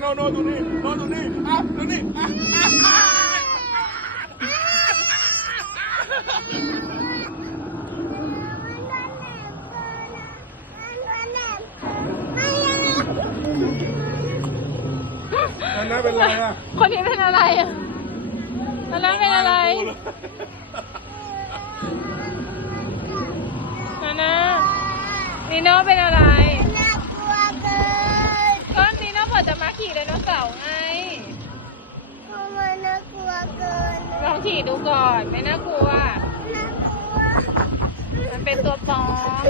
โนโนตรงนี้โนตรงนี้ตรงนี้อันนั้นเป็นอะไรอ่ะคนนี้เป็นอะไรอ่ะอันนั้นเป็นอะไรนานานีโน่เป็นอะไรน่ากลัวเกินก็นีโน่บอกจะมาขี่ไดโนเสาร์ไงทำไมน่ากลัวเกินลองขี่ดูก่อนไม่น่ากลัวน่ากลัวมันเป็นตัวปลอม